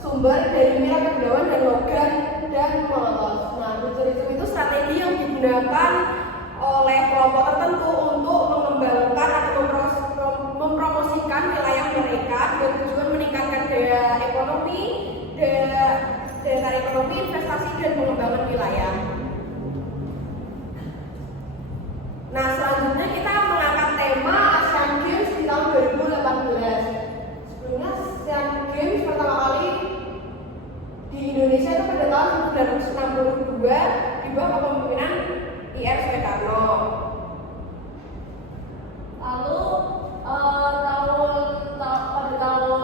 sumber dari mineral kebudayawan dan logam dan molotov. Nah, kulturisme itu strategi yang digunakan oleh kelompok tertentu untuk mengembangkan atau mempromosikan wilayah mereka dengan tujuan meningkatkan daya tarik ekonomi, investasi, dan pengembangan wilayah. Nah, selanjutnya kita mengangkat tema Asian Games di tahun 2018. Sebelumnya Asian Games pertama kali di Indonesia itu pada tahun 1962 di bawah kepemimpinan IR Soekarno. Lalu pada tahun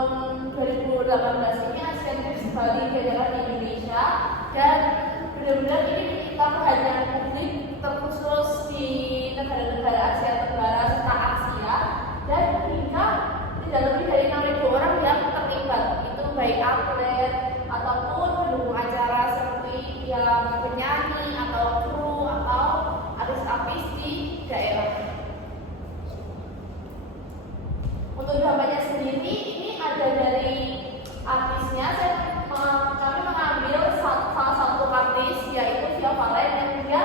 2018 ini Asian Games kembali diadakan di Indonesia dan benar-benar ini kita perhatian publik terkhusus di negara-negara Asia Tenggara serta Asia, dan hingga tidak lebih dari 6.000 orang yang terlibat, itu baik atlet ataupun pendukung acara seperti yang penyanyi atau kru atau artis-artis di daerah. Untuk dampaknya sendiri ini ada dari artisnya. Kami mengambil salah satu artis yaitu Via Valen yang dia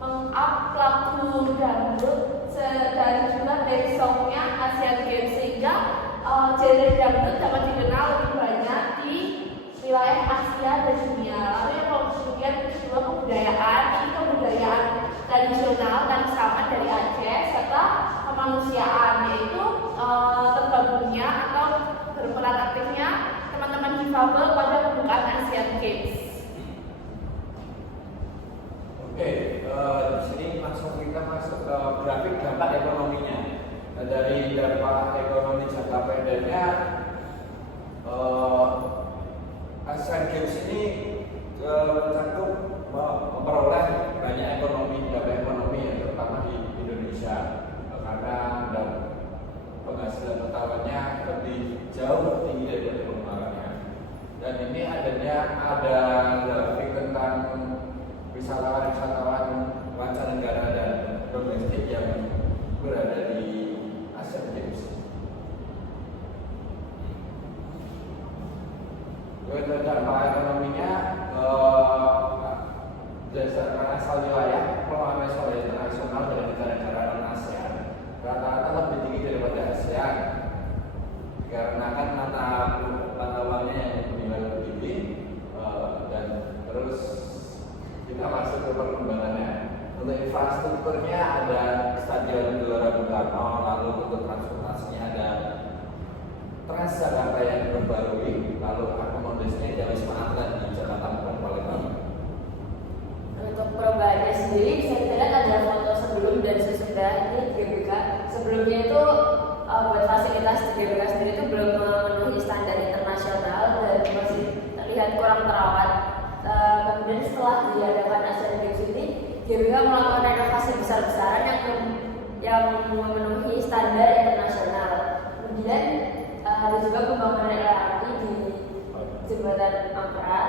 meng-up lagu dangdut dan juga dari songnya Asian Games, sehingga genre dangdut dapat dikenal lebih banyak di wilayah Asia dan dunia. Lalu yang kemudian kedua kebudayaan, ini kebudayaan tradisional dan sama dari Aceh serta kemanusiaan, yaitu tergabungnya atau berperan aktifnya teman-teman difabel pada pembukaan Asian Games. Oke, di sini langsung kita masuk ke grafik dampak ekonominya. Dari dampak ekonomi jangka pendeknya, Asian Games ini mencakup memperoleh banyak dampak ekonomi ya, terutama di Indonesia, karena penghasilan utamanya lebih jauh tinggi dari pengeluarannya. Dan ini ada grafik tentang wisatawan mancanegara dan domestik yang berada di Asian Games. Untuk dampak ekonominya, berdasarkan asal wilayah, pengeluaran nasional internasional dari negara-negara non-ASEAN rata-rata lebih tinggi daripada ASEAN, dikarenakan mata uangnya yang lebih tinggi. Dan terus kita masuk ke perkembangannya. Untuk infrastrukturnya ada Stadion Gelora Bung Karno, lalu untuk transportasinya ada Transjakarta yang diperbarui, lalu akomodasinya ada Wisma Atlet di Jakarta Metropolitan. Untuk perubahannya sendiri bisa kita lihat ada foto sebelum dan sesudah ini GBK. Sebelumnya itu buat fasilitas di GBK sendiri itu belum memenuhi standar internasional dan masih terlihat kurang terawat. Kemudian setelah diadakan Asian Games ini, GBK melakukan renovasi besar-besaran yang memenuhi standar internasional. Kemudian ada juga pembangunan LRT di Jembatan Ampera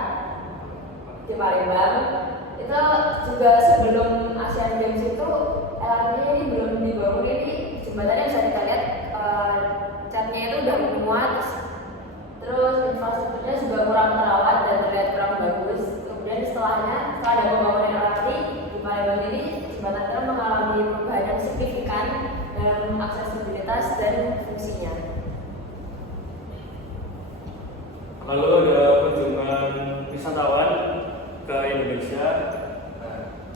di Palembang. Itu juga sebelum Asian Games itu LRT-nya ini belum dibangun. Ini jembatannya bisa kita lihat catnya itu udah muat, terus infrastrukturnya juga kurang terawat dan terlihat kurang bagus. Kemudian setelah ada pembangunan LRT di Palembang ini, jembatan itu mengalami perubahan yang signifikan dalam aksesibilitas dan fungsinya. Lalu ada kunjungan wisatawan ke Indonesia.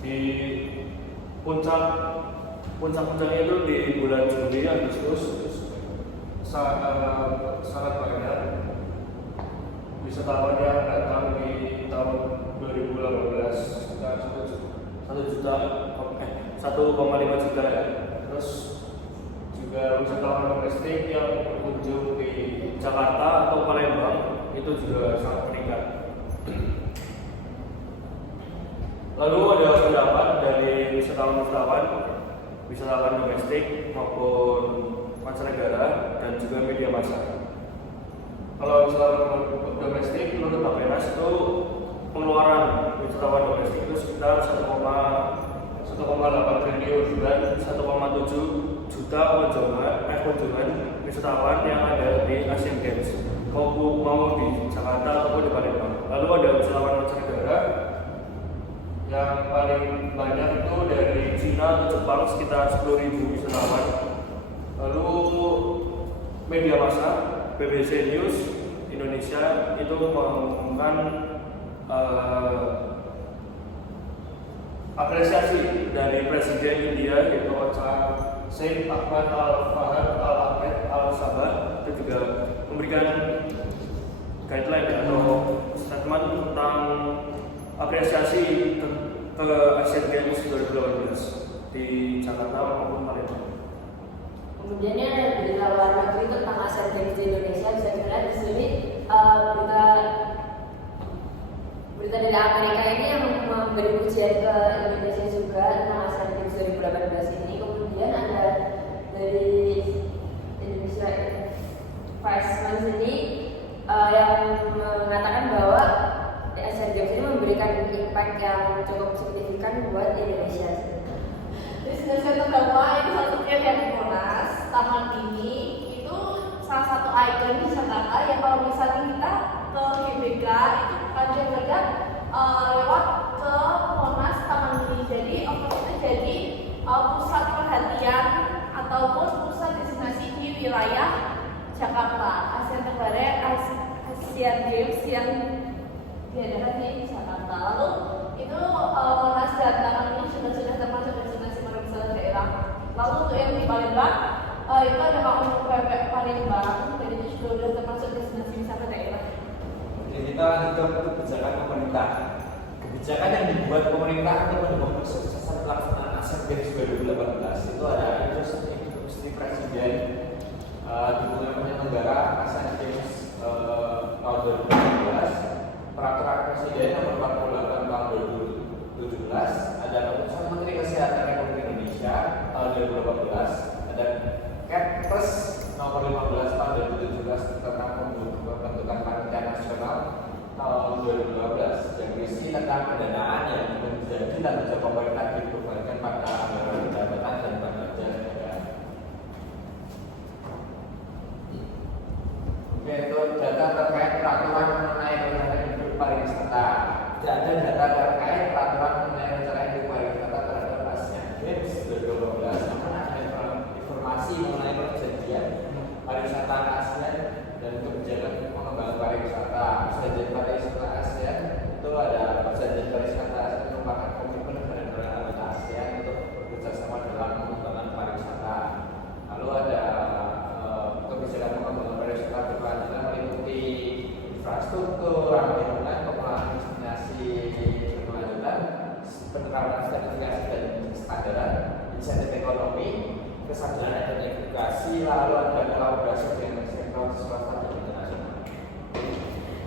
Di puncaknya itu di bulan Juli Agustus, sangat banyak wisatawan yang datang di tahun 2018 sekitar 1,5 juta ya. Terus juga wisatawan domestik yang berkunjung di Jakarta atau Palembang itu juga sangat meningkat. Lalu ada pendapat dari wisatawan domestik maupun mancanegara dan juga media massa. Kalau wisatawan domestik menurut Bapenas itu pengeluaran wisatawan domestik itu sekitar 1,8 triliun dan 1,7 juta kunjungan wisatawan yang ada di Asian Games, mau di Jakarta ataupun di Palembang. Lalu ada wisatawan mancanegara yang paling banyak itu dari Cina atau Jepang sekitar 10.000 wisatawan. Lalu media massa BBC News Indonesia itu mengumumkan apresiasi dari Presiden India yaitu Sheikh Ahmad Al-Fahad Al-Ahmed Al-Sabah, itu juga memberikan guideline atau statement tentang apresiasi ke Asian Games 2018 di Jakarta maupun Palembang. Kemudian ada berita luar negeri tentang Asian Games di Indonesia. Bisa dilihat di sini berita dari Amerika ini yang memberi pujian ke Indonesia juga tentang Asian Games 2018 ini. Kemudian ada dari Indonesia Vice ini yang mengatakan bahwa Asian Games ini memberikan impact yang cukup signifikan buat Indonesia. Destinasi terdampak yang satunya dari Monas, Taman Mini itu salah satu ikon di Jakarta yang kalau misalnya kita ke GBK itu ada mereka lewat ke Monas Taman Mini. Jadi itu jadi pusat perhatian ataupun pusat destinasi di wilayah Jakarta. Asian Games yang diadakan di Jakarta. Lalu itu Monas dan Taman Mini sudah termasuk destinasi pariwisata daerah. Lalu untuk yang di Palembang itu ada Kampung Bebek Palembang, dan itu juga sudah termasuk destinasi wisata daerah. Jadi kita lanjut ke kebijakan pemerintah. Kebijakan yang dibuat pemerintah untuk mendukung kesuksesan pelaksanaan Asian Games 2018 itu ada instruksi Presiden dukungan penyelenggara Asian Games tahun 2018, peraturan Presiden nomor 48 tahun 2017, ada keputusan Menteri Kesehatan Republik Indonesia tahun 2018, ada Kepres nomor 15 tahun 2017 tentang pembentukan panitia nasional tahun 2012 yang berisi tentang pendanaan yang menjadi tanggung jawab pemerintah dibebankan pada anggaran pendapatan dan belanja negara. Yaitu data terkait peraturan mengenai rencana hidup pariwisata. Tidak ada data terkait peraturan mengenai rencana hidup pariwisata terhadap Asian Games 2012. Namun ada informasi mengenai perjanjian pariwisata ASEAN dan kebijakan pengembangan pariwisata. Perjanjian pariwisata ASEAN itu ada perjanjian pariwisata ASEAN merupakan komitmen negara anggota ASEAN untuk bekerjasama dalam pengembangan pariwisata. Lalu ada kebijakan pengembangan pariwisata berkelanjutan meliputi infrastruktur, ramah lingkungan, pengelolaan destinasi berkelanjutan, penerapan sertifikasi dan standaran, insentif ekonomi, kesadaran dan edukasi, lalu ada kolaborasi dengan sektor swasta dan internasional.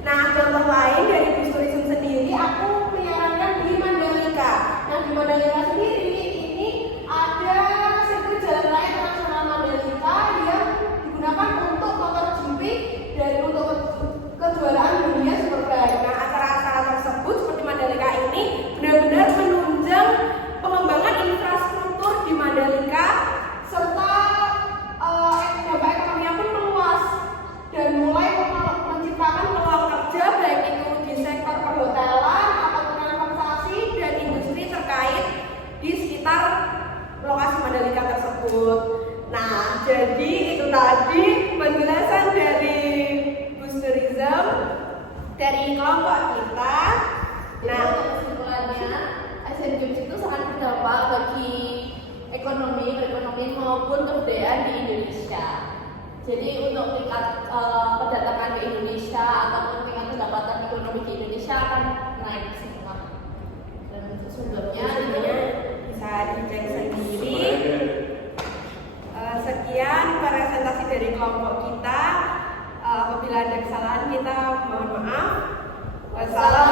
Nah, contoh lain dari Bus Tourism sendiri, aku menyarankan di Mandalika. Nah, di Mandalika sendiri ini ada sirkuit jalan raya internasional Mandalika yang digunakan untuk MotoGP dan untuk kejuaraan dunia Superbike. Nah, acara-acara tersebut seperti Mandalika ini benar-benar menunjang pengembangan infrastruktur di Mandalika serta dampak ekonominya pun meluas dan mulai menciptakan peluang kerja baik itu di sektor perhotelan ataupun transportasi dan industri terkait di sekitar lokasi Mandalika tersebut. Nah, jadi itu tadi penjelasan dari Bus Tourism dari kelompok kita. Nah, kesimpulannya Asian Games itu sangat berdampak bagi ekonomi maupun kebudayaan di Indonesia. Jadi untuk tingkat perdagangan di Indonesia ataupun tingkat pendapatan ekonomi di Indonesia akan naik semua. Dan untuk sebelumnya bisa dicek sendiri. Sekian presentasi dari kelompok kita. Apabila ada kesalahan kita mohon maaf. Wassalamualaikum.